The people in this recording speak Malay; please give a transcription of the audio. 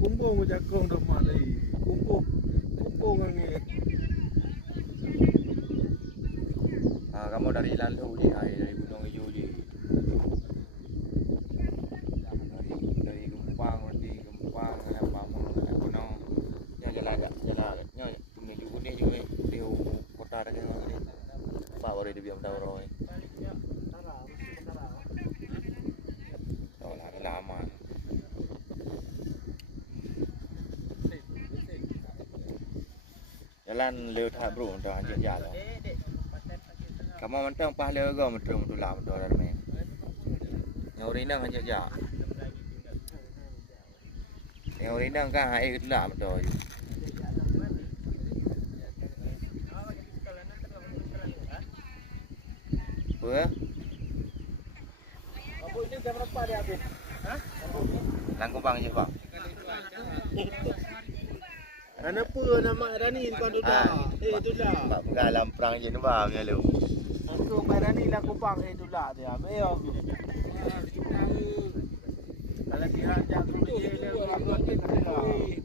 Kumpul macam kong dah malai. Kumpul kan ni. Kamu dari lalu je, dari Gunung Hijau je. Dari Gempang, Bangun, Gunung. Jalan menuju Kuning juga. Dia kota dah kena ni. Pak baru dia biar tahu orang ni. Tahu lah, lama. Jalan lewat tak bro, dah anjir jalan. Kamu mentang pahala ke mentang tulah mentang dah main. Yang rinang anjir jak. Yang rinang kan air tulah mentang je. Apa? Apa ini jam berapa dia habis? Ha? Langkung bang je bang. Kenapa nama Rani kau dah? Itulah. Mak mengalam perang je ni bang ya lu. Aku Rani lah kupang itulah dia. Ayo. Kalau dia ajak tu dia aku